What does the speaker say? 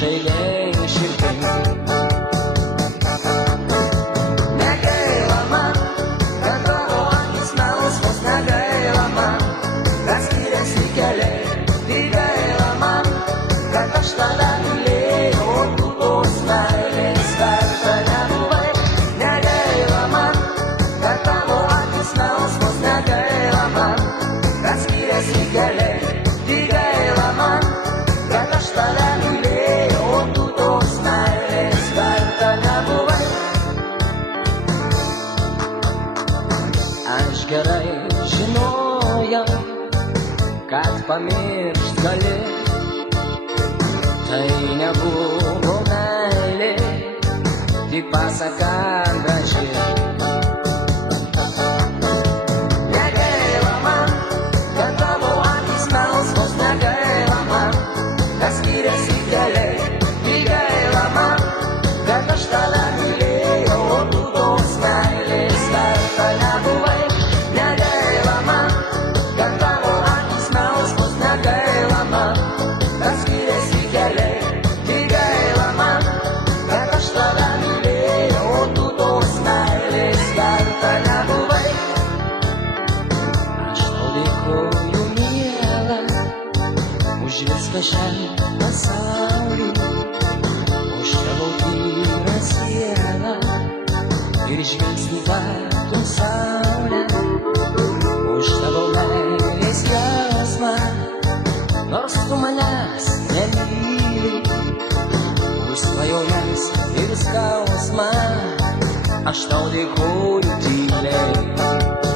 žailiai širdai. Negaila man, kad tavo akis melsvos, negaila man, kad skiriasi keliai. Tik gaila man, kad aš tave mylėjau, o tu tos meilės verta nebuvai. Negaila man, kad tavo akis melsvos, negaila man, kad skiriasi keliai. Tik gaila man, kad aš tave mylėjau, o tu tos meilės verta nebuvai. Aš gerai žinojau, kad pamiršt gali, tai nebuvo meilė, tik pasaka graži. Negaila man, kad tavo akis melsvos, negaila man, kad skiriasi keliai. Tik gaila man, kad aš tave mylėjau, o tu tos meilės verta nebuvai. Negaila man, kad tavo akis melsvos, negaila man, kad skiriasi keliai. Tik gaila man, kad aš tave mylėjau, o tu tos meilės verta nebuvai. Aš tau dėkoju, miela, už viską šiam pasauliu, už tavo tyrą sielą ir žvilgsnį vartų saulę, už tavo meilės jausmą, nors tu manęs nemyli, už svajones ir skausmą, aš tau dėkoju tyliai.